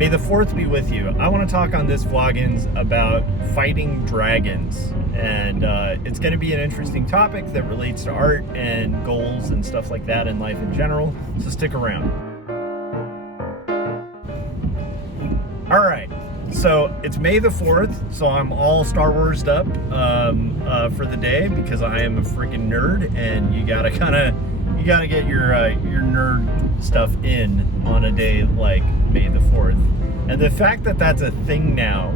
May the 4th be with you. I want to talk on this vloggins about fighting dragons. And it's going to be an interesting topic that relates to art and goals and stuff like that in life in general. So stick around. All right. So it's May the 4th, so I'm all Star Wars'd up for the day because I am a freaking nerd, and you gotta get your nerd stuff in on a day like May the 4th. And the fact that that's a thing now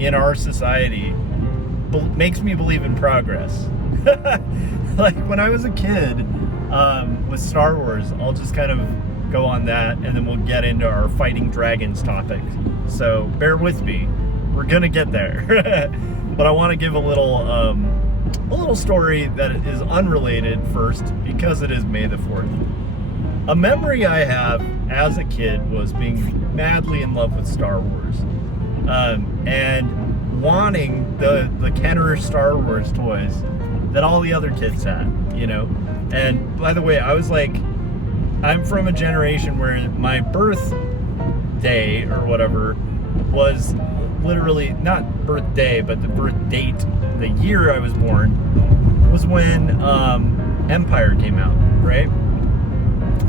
in our society makes me believe in progress. Like when I was a kid with Star Wars, I'll just kind of go on that, and then we'll get into our fighting dragons topic. So bear with me, we're gonna get there. But I want to give a little story that is unrelated first, because it is May the 4th. A memory I have as a kid was being madly in love with Star Wars, and wanting the Kenner Star Wars toys that all the other kids had, you know. And by the way, I'm from a generation where my birthday or whatever was literally not birthday, but the birth date, the year I was born, was when Empire came out, right?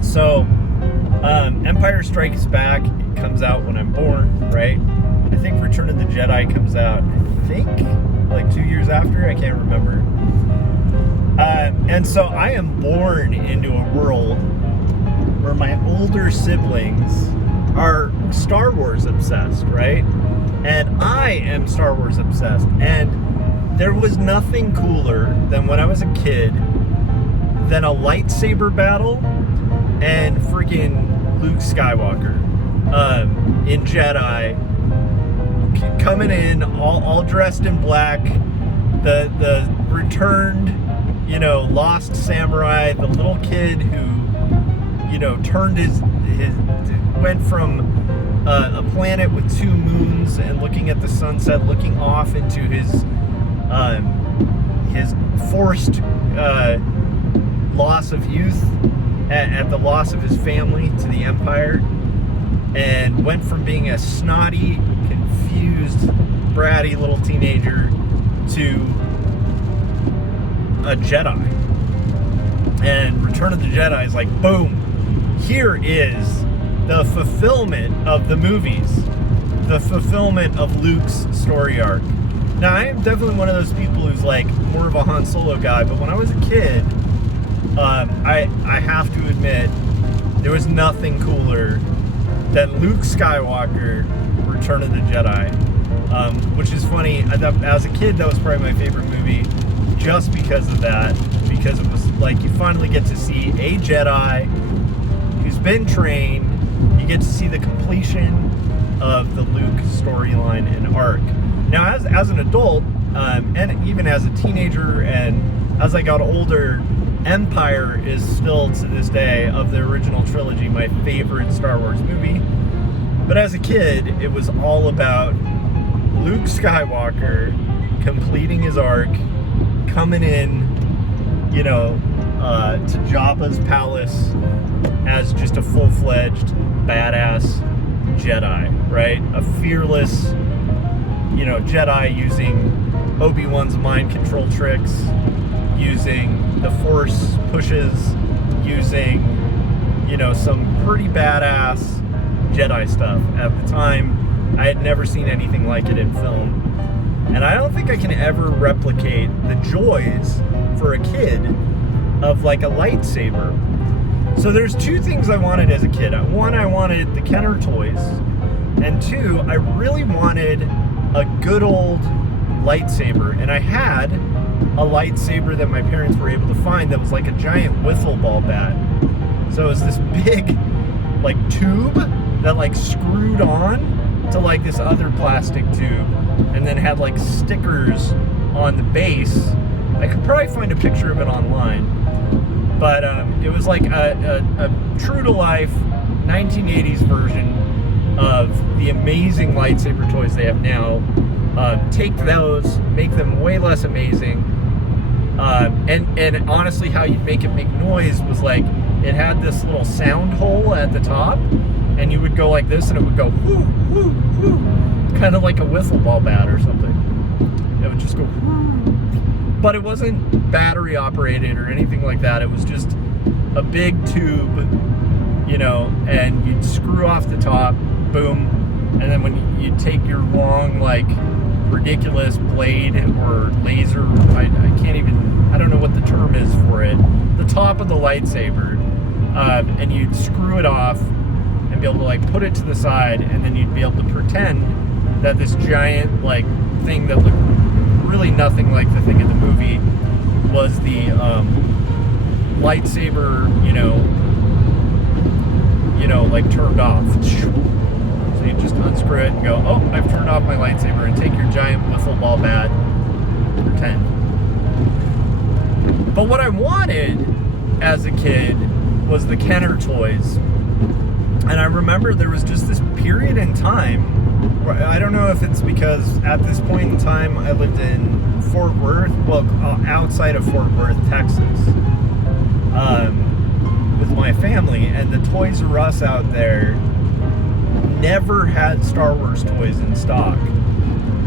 So Empire Strikes Back comes out when I'm born, right? I think Return of the Jedi comes out, I think, like 2 years after. I can't remember. And so I am born into a world where my older siblings are Star Wars obsessed, right? And I am Star Wars obsessed. And there was nothing cooler than when I was a kid than a lightsaber battle and freaking Luke Skywalker in Jedi, coming in all dressed in black, the returned, you know, lost samurai, the little kid who, you know, turned went from a planet with 2 moons and looking at the sunset, looking off into his forced loss of youth at the loss of his family to the Empire, and went from being a snotty, confused, bratty little teenager to a Jedi. And Return of the Jedi is like, boom, here is the fulfillment of the movies, the fulfillment of Luke's story arc. Now, I am definitely one of those people who's like more of a Han Solo guy, but when I was a kid, I have to admit, there was nothing cooler than Luke Skywalker, Return of the Jedi, which is funny. I thought, as a kid, that was probably my favorite movie, just because of that, because it was like you finally get to see a Jedi who's been trained. You get to see the completion of the Luke storyline and arc. Now, as an adult, and even as a teenager, and as I got older, Empire is still, to this day, of the original trilogy, my favorite Star Wars movie. But as a kid, it was all about Luke Skywalker completing his arc, coming in, you know, to Jabba's palace as just a full-fledged badass Jedi, right? A fearless, you know, Jedi using Obi-Wan's mind control tricks, using the Force pushes, using, you know, some pretty badass Jedi stuff. At the time, I had never seen anything like it in film. And I don't think I can ever replicate the joys for a kid of like a lightsaber. So there's 2 things I wanted as a kid. One, I wanted the Kenner toys. And 2, I really wanted a good old lightsaber. And I had a lightsaber that my parents were able to find that was like a giant wiffle ball bat. So it was this big like tube that like screwed on to like this other plastic tube, and then had like stickers on the base. I could probably find a picture of it online, but it was like a true to life 1980s version of the amazing lightsaber toys they have now. Take those, make them way less amazing, and honestly, how you'd make it make noise was like it had this little sound hole at the top, and you would go like this, and it would go whoo, whoo, whoo, kind of like a wiffle ball bat or something. It would just go whoo. But it wasn't battery operated or anything like that. It was just a big tube, you know, and you'd screw off the top, boom, and then when you'd take your long, like, ridiculous blade or laser, I can't even, I don't know what the term is for it, the top of the lightsaber, and you'd screw it off and be able to, like, put it to the side, and then you'd be able to pretend that this giant, like, thing that looked really nothing like the thing in the movie was the lightsaber, you know, like, turned off. So you just unscrew it and go, oh, I've turned off my lightsaber, and take your giant wiffle ball bat, pretend. But what I wanted as a kid was the Kenner toys. And I remember there was just this period in time where, I don't know if it's because at this point in time I lived in Fort Worth, well, outside of Fort Worth, Texas, with my family, and the Toys R Us out there never had Star Wars toys in stock.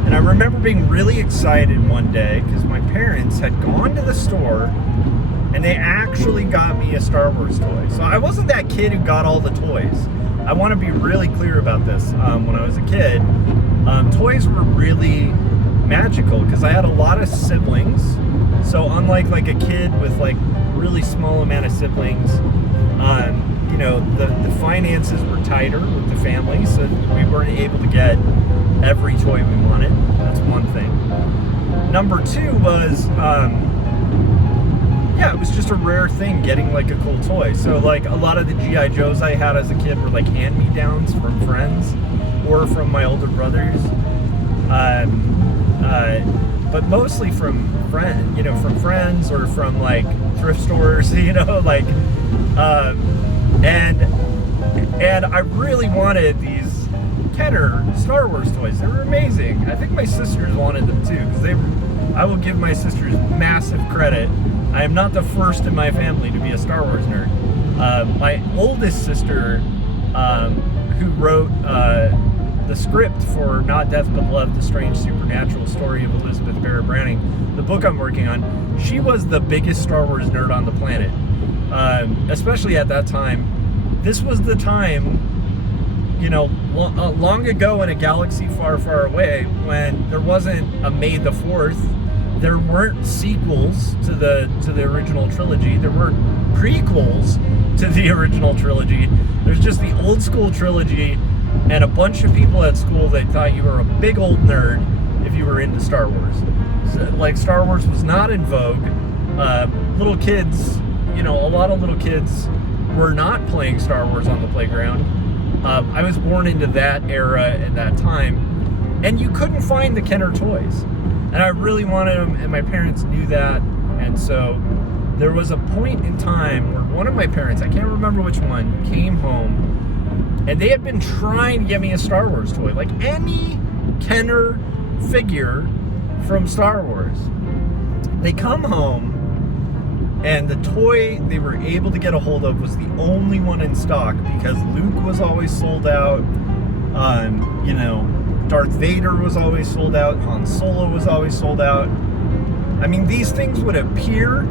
And I remember being really excited one day because my parents had gone to the store and they actually got me a Star Wars toy. So I wasn't that kid who got all the toys. I want to be really clear about this. When I was a kid, toys were really magical because I had a lot of siblings. So unlike like a kid with like really small amount of siblings, you know, the finances were tighter with the family, so we weren't able to get every toy we wanted. That's one thing. Number two was, yeah, it was just a rare thing getting like a cool toy. So like a lot of the G.I. Joes I had as a kid were like hand-me-downs from friends or from my older brothers. But mostly from friends or from like thrift stores, you know, like, and I really wanted these Kenner Star Wars toys. They were amazing. I think my sisters wanted them too, because I will give my sisters massive credit. I am not the first in my family to be a Star Wars nerd. My oldest sister, who wrote the script for Not Death But Love, The Strange Supernatural Story of Elizabeth Barrett Browning, the book I'm working on, she was the biggest Star Wars nerd on the planet. Especially at that time. This was the time, you know, long ago in a galaxy far, far away, when there wasn't a May the 4th, there weren't sequels to the original trilogy, there weren't prequels to the original trilogy. There's just the old school trilogy, and a bunch of people at school that thought you were a big old nerd if you were into Star Wars. So, like, Star Wars was not in vogue. Little kids, you know, a lot of little kids were not playing Star Wars on the playground. I was born into that era at that time, and you couldn't find the Kenner toys. And I really wanted them, and my parents knew that. And so there was a point in time where one of my parents, I can't remember which one, came home, and they had been trying to get me a Star Wars toy, like any Kenner figure from Star Wars. They come home, and the toy they were able to get a hold of was the only one in stock, because Luke was always sold out. You know, Darth Vader was always sold out. Han Solo was always sold out. I mean, these things would appear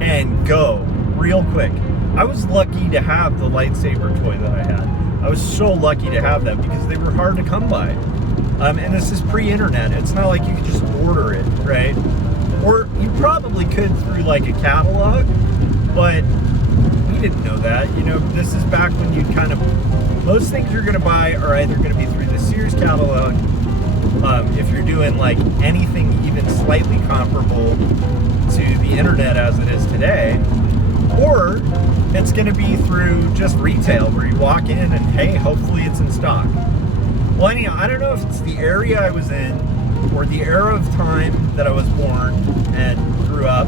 and go real quick. I was lucky to have the lightsaber toy that I had. I was so lucky to have that because they were hard to come by. And this is pre-internet. It's not like you could just order it, right? Or you probably could through like a catalog, but we didn't know that. You know, this is back when you kind of, most things you're going to buy are either going to be through the Sears catalog, if you're doing like anything even slightly comparable to the internet as it is today, or it's going to be through just retail where you walk in and hey, hopefully it's in stock. Well, anyhow, I don't know if it's the area I was in or the era of time that I was born and grew up,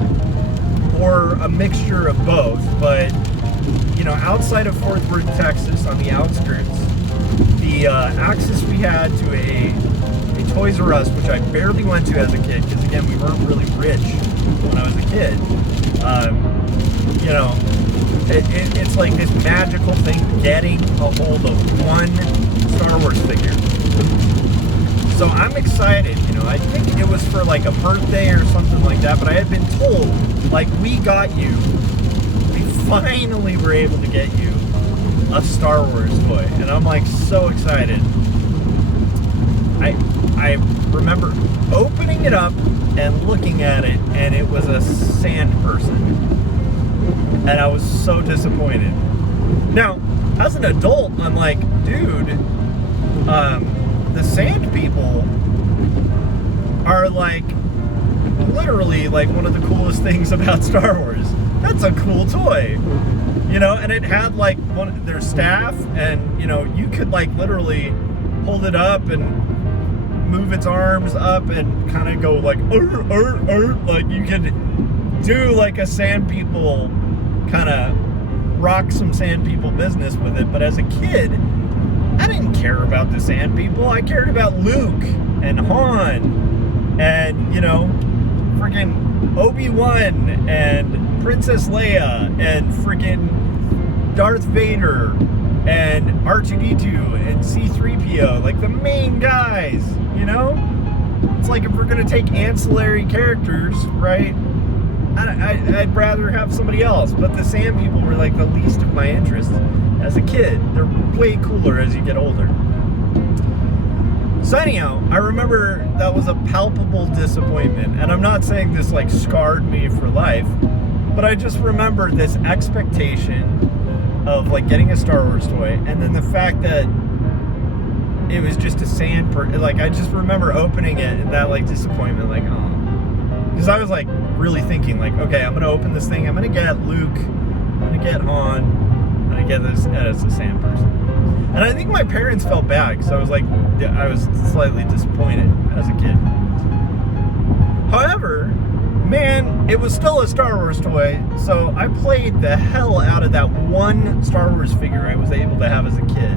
or a mixture of both, but you know, outside of Fort Worth, Texas, on the outskirts, the access we had to a Toys R Us, which I barely went to as a kid, because again, we weren't really rich when I was a kid. You know, it's like this magical thing, getting a hold of one Star Wars figure. So I'm excited, you know. I think it was for like a birthday or something like that, but I had been told, like, we got you. We finally were able to get you a Star Wars toy. And I'm like so excited. I remember opening it up and looking at it, and it was a sand person. And I was so disappointed. Now, as an adult, I'm like, dude, the sand people are like literally like one of the coolest things about Star Wars. That's a cool toy, you know. And it had like one of their staff, and you know, you could like literally hold it up and move its arms up and kind of go like like you could do like a sand people kind of rock some sand people business with it. But as a kid, I didn't care about the sand people. I cared about Luke and Han and, you know, freaking Obi-Wan and Princess Leia and freaking Darth Vader and R2-D2 and C-3PO, like the main guys, you know? It's like if we're gonna take ancillary characters, right? I'd rather have somebody else, but the sand people were like the least of my interest as a kid. They're way cooler as you get older. So anyhow, I remember that was a palpable disappointment, and I'm not saying this like scarred me for life, but I just remember this expectation of like getting a Star Wars toy, and then the fact that it was just a sand like I just remember opening it and that like disappointment, like, oh, because I was like really thinking like, okay, I'm gonna open this thing, I'm gonna get Luke, I'm gonna get Han, I'm gonna get this as a sand person. And I think my parents felt bad, so I was like, I was slightly disappointed as a kid. However, man, it was still a Star Wars toy, so I played the hell out of that one Star Wars figure I was able to have as a kid.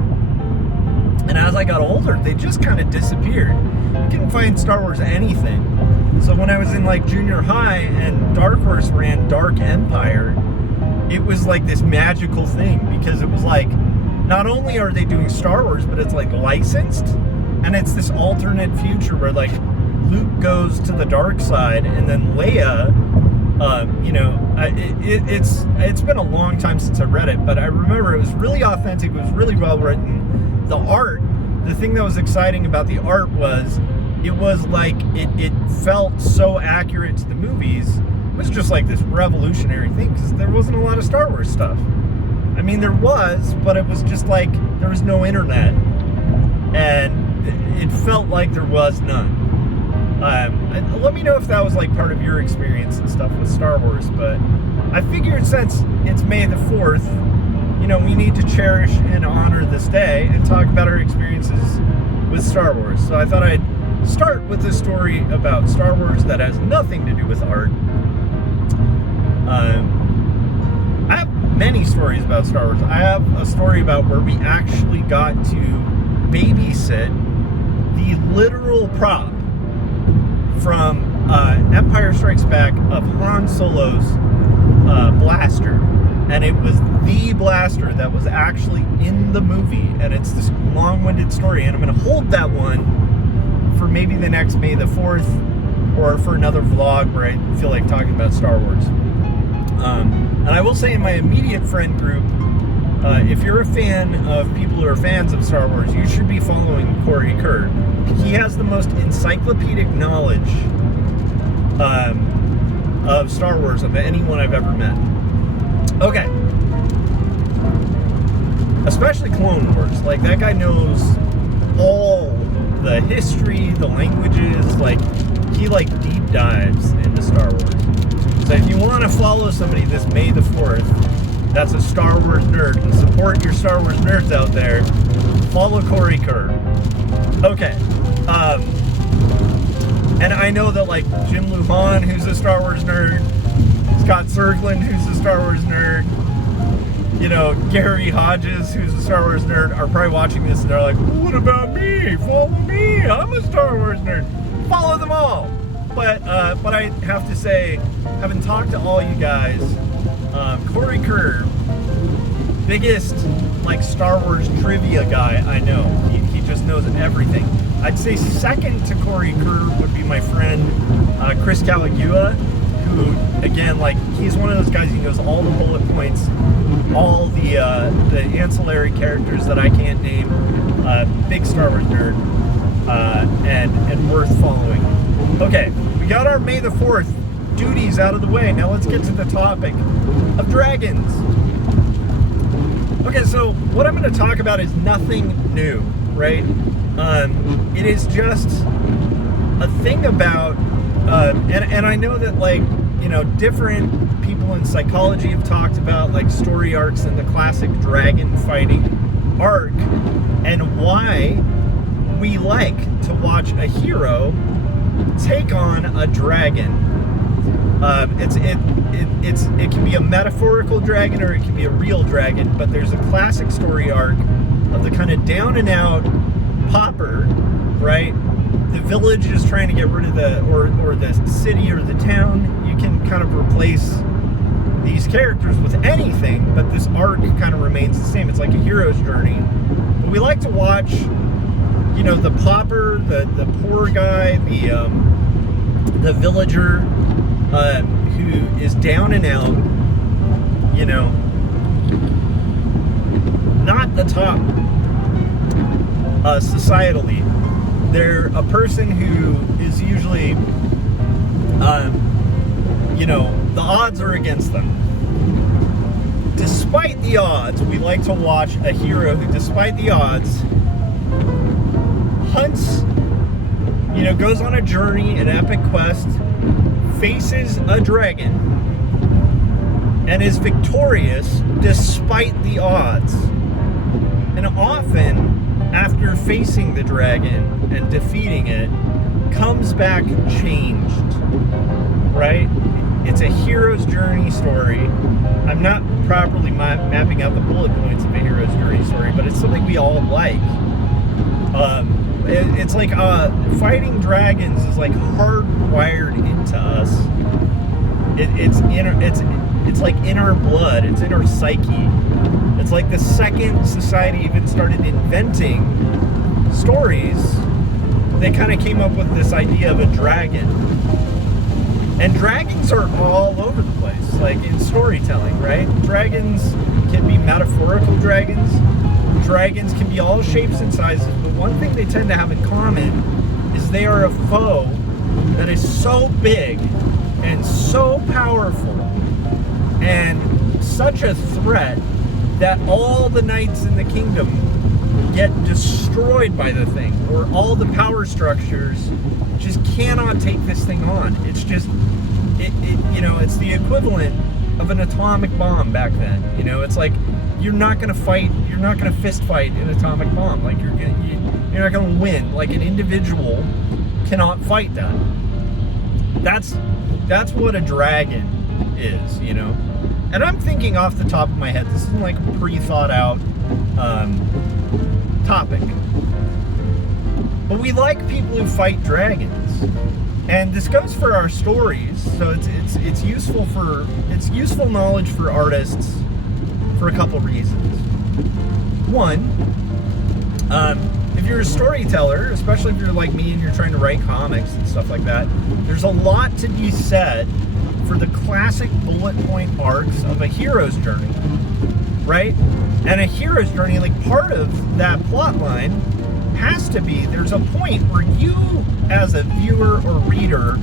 And as I got older, they just kind of disappeared. You couldn't find Star Wars anything. So when I was in like junior high and Dark Horse ran Dark Empire, it was like this magical thing, because it was like, not only are they doing Star Wars, but it's like licensed, and it's this alternate future where like Luke goes to the dark side, and then Leia, you know, it's been a long time since I read it, but I remember it was really authentic, it was really well written. The art, the thing that was exciting about the art was, it was like, it felt so accurate to the movies. It was just like this revolutionary thing, because there wasn't a lot of Star Wars stuff. I mean, there was, but it was just like, there was no internet, and it felt like there was none. Let me know if that was like part of your experience and stuff with Star Wars, but I figured since it's May the 4th, you know, we need to cherish and honor this day and talk about our experiences with Star Wars. So I thought I'd start with a story about Star Wars that has nothing to do with art. I have many stories about Star Wars. I have a story about where we actually got to babysit the literal prop from Empire Strikes Back of Han Solo's blaster. And it was the blaster that was actually in the movie. And it's this long-winded story. And I'm going to hold that one for maybe the next May the 4th, or for another vlog where I feel like talking about Star Wars. And I will say, in my immediate friend group, if you're a fan of people who are fans of Star Wars, you should be following Corey Kerr. He has the most encyclopedic knowledge of Star Wars of anyone I've ever met. Okay. Especially Clone Wars. Like, that guy knows all the history, the languages, like, he like deep dives into Star Wars. So if you want to follow somebody this May the 4th, that's a Star Wars nerd, and support your Star Wars nerds out there, follow Corey Kerr. Okay. And I know that like Jim Luhan, who's a Star Wars nerd, Scott Sergland, who's a Star Wars nerd, you know, Gary Hodges, who's a Star Wars nerd, are probably watching this and they're like, what about me? Follow me. I'm a Star Wars nerd. Follow them all. But I have to say, having talked to all you guys, Corey Kerr biggest like Star Wars trivia guy I know. He just knows everything. I'd say second to Corey Kerr would be my friend Chris Caligula, who again, like, he's one of those guys. He knows all the bullet points, all the ancillary characters that I can't name. Big Star Wars nerd, and worth following. Okay, we got our May the 4th duties out of the way. Now let's get to the topic of dragons. Okay, so what I'm going to talk about is nothing new, right? It is just a thing about, and I know that, like, you know, different people in psychology have talked about, like, story arcs and the classic dragon fighting arc, and why we like to watch a hero take on a dragon. It can be a metaphorical dragon or it can be a real dragon, but there's a classic story arc of the kind of down and out pauper, right? The village is trying to get rid of or the city or the town. You can kind of replace these characters with anything, but this arc kind of remains the same. It's like a hero's journey. But we like to watch, you know, the pauper, the poor guy, the villager, who is down and out, you know, not the top societally. They're a person who is usually, you know, the odds are against them. Despite the odds, we like to watch a hero who, despite the odds, hunts, you know, goes on a journey, an epic quest, faces a dragon, and is victorious despite the odds. And often, after facing the dragon and defeating it, comes back changed, right? It's a hero's journey story. I'm not properly mapping out the bullet points of a hero's journey story, but it's something we all like. It's like fighting dragons is like hardwired into us. It's like in our blood. It's in our psyche. It's like the second society even started inventing stories, they kind of came up with this idea of a dragon. And dragons are all over the place, like in storytelling, right? Dragons can be metaphorical dragons. Dragons can be all shapes and sizes, but one thing they tend to have in common is they are a foe that is so big and so powerful and such a threat that all the knights in the kingdom get destroyed by the thing, or all the power structures just cannot take this thing on. It's just, you know, it's the equivalent of an atomic bomb back then. You know, it's like, you're not going to fist fight an atomic bomb. Like, you're not going to win. Like, an individual cannot fight that. That's what a dragon is, you know? And I'm thinking off the top of my head, this isn't like a pre-thought out topic. But we like people who fight dragons. And this goes for our stories, so it's useful knowledge for artists for a couple reasons. One, if you're a storyteller, especially if you're like me and you're trying to write comics and stuff like that, there's a lot to be said for the classic bullet point arcs of a hero's journey, right? And a hero's journey, like, part of that plot line has to be, there's a point where you, as a viewer or reader,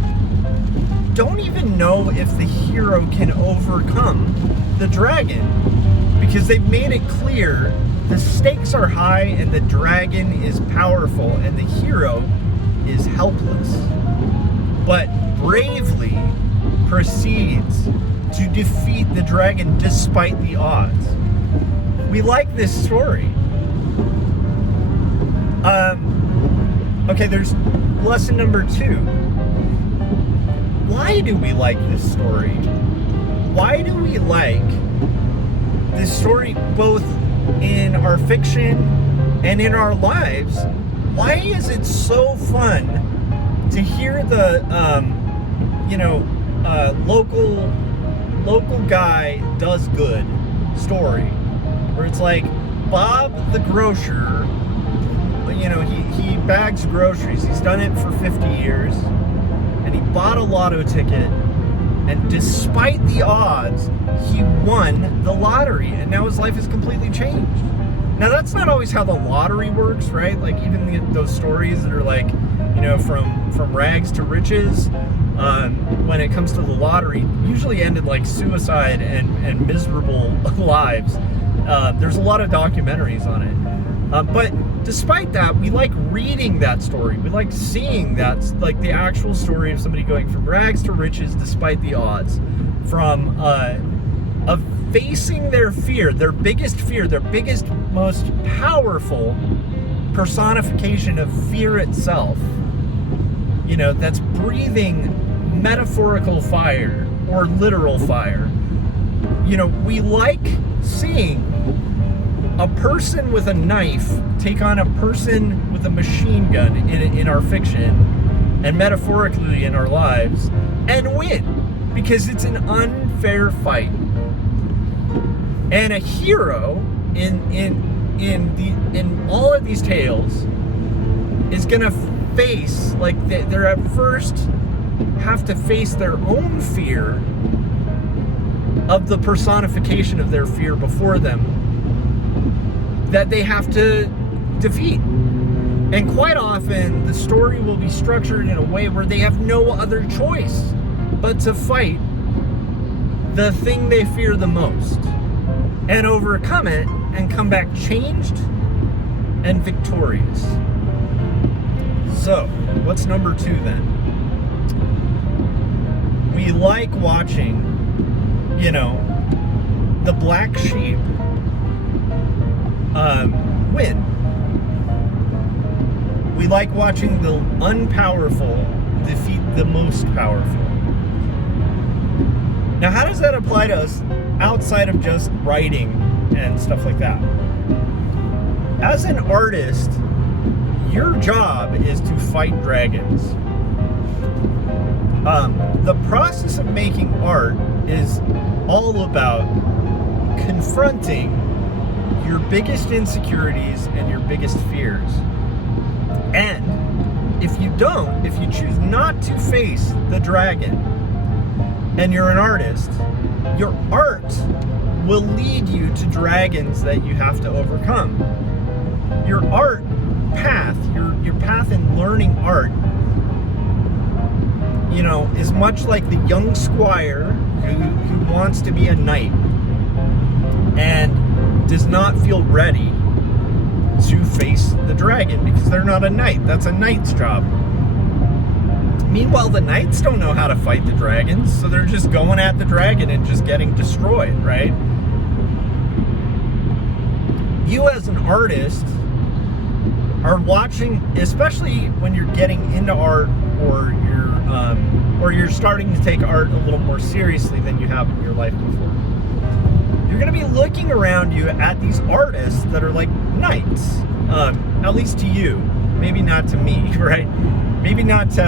don't even know if the hero can overcome the dragon, because they've made it clear the stakes are high and the dragon is powerful and the hero is helpless, but bravely proceeds to defeat the dragon despite the odds. We like this story. Okay, there's lesson number 2. Why do we like this story? Why do we like this story both in our fiction and in our lives? Why is it so fun to hear the, local guy does good story? where it's like Bob the grocer, you know, he bags groceries. He's done it for 50 years, and he bought a lotto ticket, and despite the odds, he won the lottery, and now his life is completely changed. Now, that's not always how the lottery works, right? Like, even those stories that are like, you know, from rags to riches, when it comes to the lottery, usually ended like suicide and miserable lives. There's a lot of documentaries on it. But despite that, we like reading that story. We like seeing that, like the actual story of somebody going from rags to riches despite the odds. From of facing their fear, their biggest, most powerful personification of fear itself. You know, that's breathing metaphorical fire or literal fire. You know, we like seeing a person with a knife take on a person with a machine gun in our fiction, and metaphorically in our lives, and win, because it's an unfair fight. And a hero in all of these tales is gonna face, like, they're at first have to face their own fear of the personification of their fear before them that they have to defeat. And quite often the story will be structured in a way where they have no other choice but to fight the thing they fear the most and overcome it and come back changed and victorious. So, what's number 2 then? We like watching, you know, the black sheep win. We like watching the unpowerful defeat the most powerful. Now, how does that apply to us outside of just writing and stuff like that? As an artist, your job is to fight dragons. The process of making art is all about confronting your biggest insecurities and your biggest fears. And if you choose not to face the dragon, and you're an artist, your art will lead you to dragons that you have to overcome. Your art path, your path in learning art, you know, is much like the young squire who wants to be a knight and does not feel ready to face the dragon because they're not a knight. That's a knight's job. Meanwhile, the knights don't know how to fight the dragons, so they're just going at the dragon and just getting destroyed, right? You as an artist are watching, especially when you're getting into art or you're starting to take art a little more seriously than you have in your life before. You're going to be looking around you at these artists that are like knights, at least to you, maybe not to me, right? Maybe not to,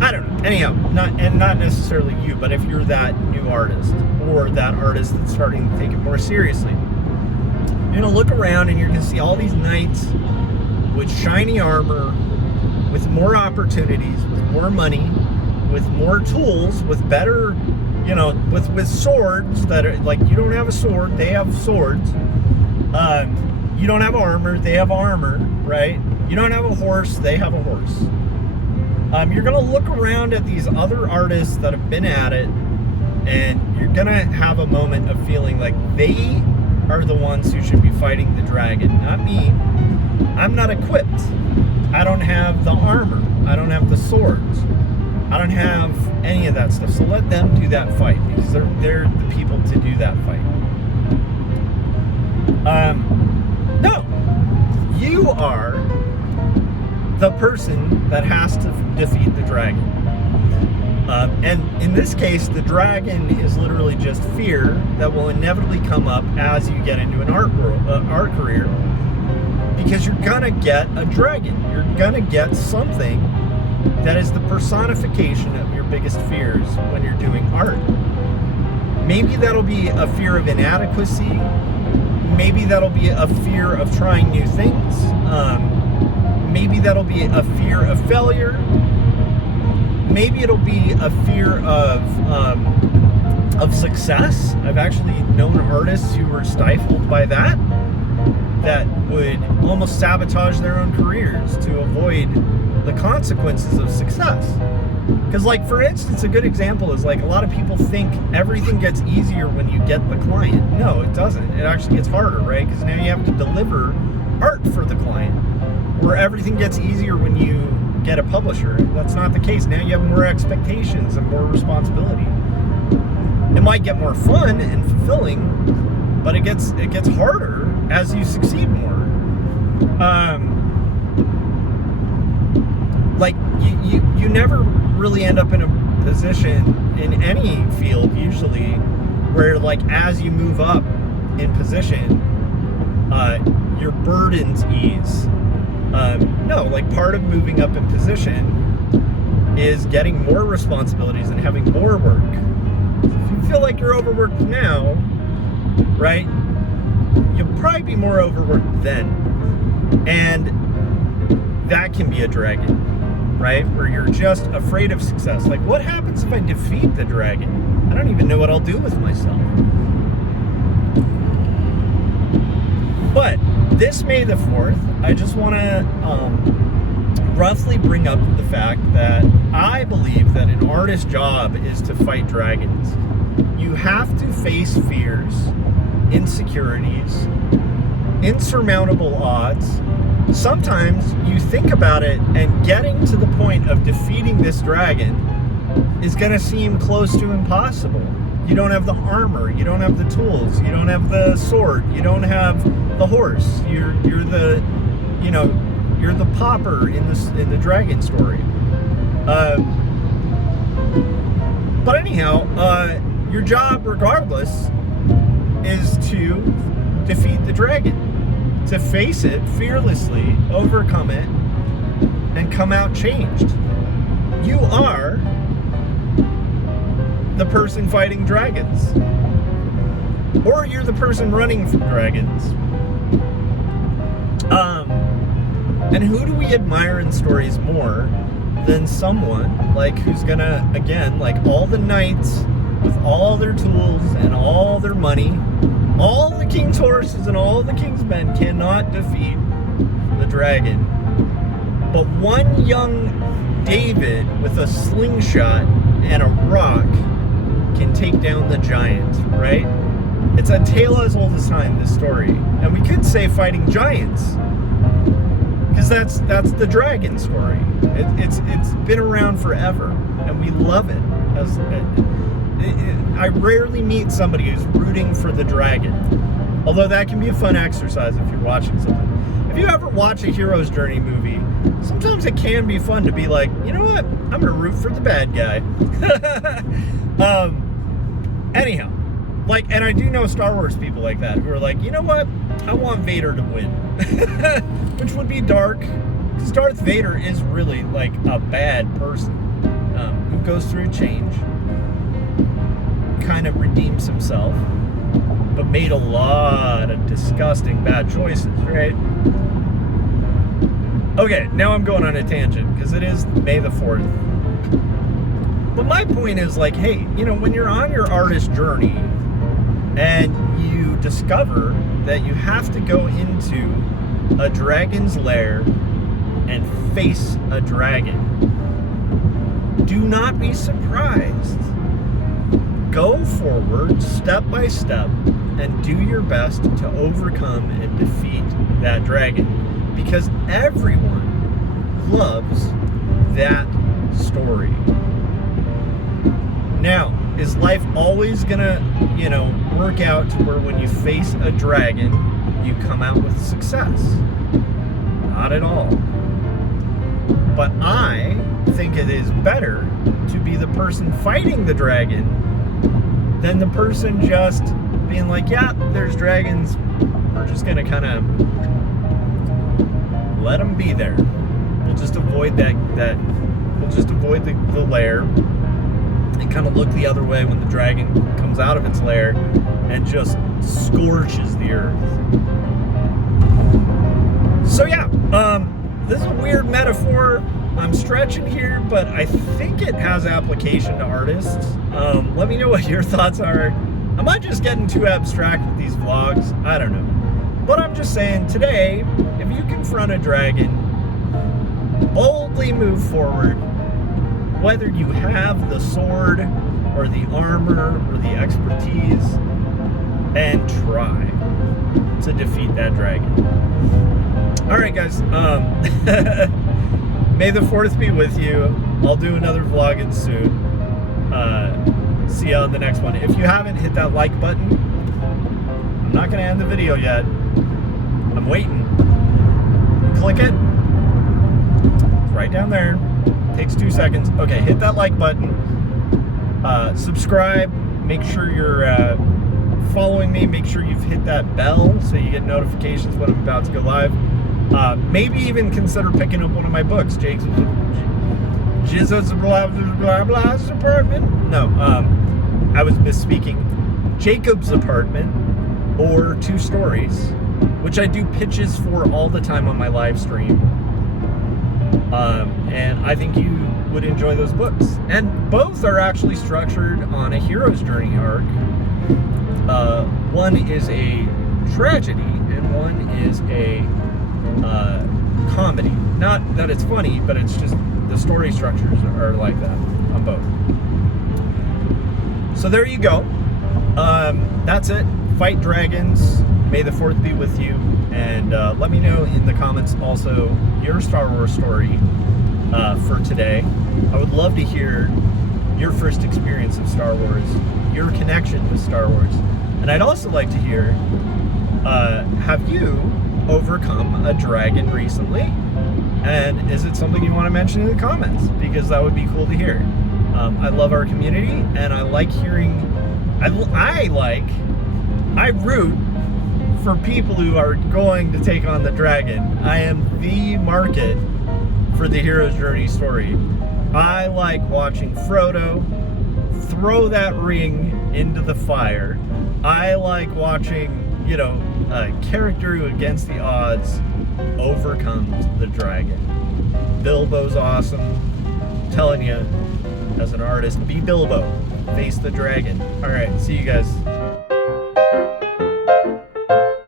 I don't know. Anyhow, not necessarily you, but if you're that new artist or that artist that's starting to take it more seriously, you're going to look around and you're going to see all these knights with shiny armor, with more opportunities, with more money, with more tools, with better, you know, with swords that are like, you don't have a sword, they have swords. You don't have armor, they have armor, right? You don't have a horse, they have a horse. You're going to look around at these other artists that have been at it, and you're going to have a moment of feeling like they are the ones who should be fighting the dragon, not me. I'm not equipped. I don't have the armor. I don't have the swords. I don't have any of that stuff. So let them do that fight, because they're the people to do that fight. No. You are the person that has to defeat the dragon. And in this case, the dragon is literally just fear that will inevitably come up as you get into an art career. Because you're gonna get a dragon. You're gonna get something that is the personification of your biggest fears when you're doing art. Maybe that'll be a fear of inadequacy. maybe that'll be a fear of trying new things. Maybe that'll be a fear of failure. Maybe it'll be a fear of success. I've actually known artists who were stifled by that would almost sabotage their own careers to avoid the consequences of success. Because, like, for instance, a good example is, like, a lot of people think everything gets easier when you get the client. No, it doesn't. It actually gets harder, right? Because now you have to deliver art for the client. Or everything gets easier when you get a publisher. That's not the case. Now you have more expectations and more responsibility. It might get more fun and fulfilling, but it gets harder as you succeed more. Like, you never really end up in a position in any field usually where, like, as you move up in position, your burdens ease. No, like, part of moving up in position is getting more responsibilities and having more work. If you feel like you're overworked now, right, you'll probably be more overworked then. And that can be a dragon, right? Where you're just afraid of success. Like, what happens if I defeat the dragon? I don't even know what I'll do with myself. But this May the 4th, I just want to roughly bring up the fact that I believe that an artist's job is to fight dragons. You have to face fears, insecurities, insurmountable odds. Sometimes you think about it, and getting to the point of defeating this dragon is going to seem close to impossible. You don't have the armor, you don't have the tools, you don't have the sword, you don't have the horse. You're the pauper in the dragon story. But anyhow, your job, regardless, is to defeat the dragon, to face it fearlessly, overcome it, and come out changed. You are the person fighting dragons, or you're the person running from dragons. And who do we admire in stories more than someone like who's gonna, again, like all the knights with all their tools and all their money, all the king's horses and all the king's men cannot defeat the dragon. But one young David with a slingshot and a rock can take down the giant, right? It's a tale as old as time, this story. And we could say fighting giants, because that's the dragon story. It's been around forever, and we love it. I rarely meet somebody who's rooting for the dragon, although that can be a fun exercise if you're watching something. If you ever watch a hero's journey movie, sometimes it can be fun to be like, you know what, I'm gonna root for the bad guy. Anyhow, like, and I do know Star Wars people like that who are like, you know what, I want Vader to win. Which would be dark, because Darth Vader is really like a bad person who goes through change, kind of redeems himself, but made a lot of disgusting bad choices, right? Okay, now I'm going on a tangent because it is May the 4th. But my point is, like, hey, you know, when you're on your artist journey and you discover that you have to go into a dragon's lair and face a dragon, do not be surprised. Go forward step by step and do your best to overcome and defeat that dragon, because everyone loves that story. Now, is life always gonna, work out to where when you face a dragon, you come out with success? Not at all. But I think it is better to be the person fighting the dragon than the person just being like, yeah, there's dragons, we're just gonna kind of let them be there. We'll just avoid we'll just avoid the lair, and kind of look the other way when the dragon comes out of its lair and just scorches the earth. So yeah, this is a weird metaphor. I'm stretching here, but I think it has application to artists. Let me know what your thoughts are. Am I just getting too abstract with these vlogs? I don't know. But I'm just saying, today, if you confront a dragon, boldly move forward, whether you have the sword or the armor or the expertise, and try to defeat that dragon. All right, guys. May the 4th be with you. I'll do another vlogging soon. See you on the next one. If you haven't hit that like button, I'm not going to end the video yet. I'm waiting. You click it. It's right down there. Takes 2 seconds. Okay, hit that like button. Subscribe. Make sure you're following me. Make sure you've hit that bell so you get notifications when I'm about to go live. Maybe even consider picking up one of my books, Jacob's Apartment. No, I was misspeaking. Jacob's Apartment, or 2 Stories, which I do pitches for all the time on my live stream. And I think you would enjoy those books. And both are actually structured on a hero's journey arc. One is a tragedy, and one is a comedy. Not that it's funny, but it's just the story structures are like that on both. So there you go. That's it. Fight dragons. May the 4th be with you. And let me know in the comments also your Star Wars story for today. I would love to hear your first experience of Star Wars, your connection with Star Wars. And I'd also like to hear, have you overcome a dragon recently? And is it something you want to mention in the comments? Because that would be cool to hear. I love our community, and I like hearing, I root for people who are going to take on the dragon. I am the market for the hero's journey story. I like watching Frodo throw that ring into the fire. I like watching, you know, a character who against the odds overcomes the dragon. Bilbo's awesome. I'm telling you, as an artist, be Bilbo. Face the dragon. Alright, see you guys.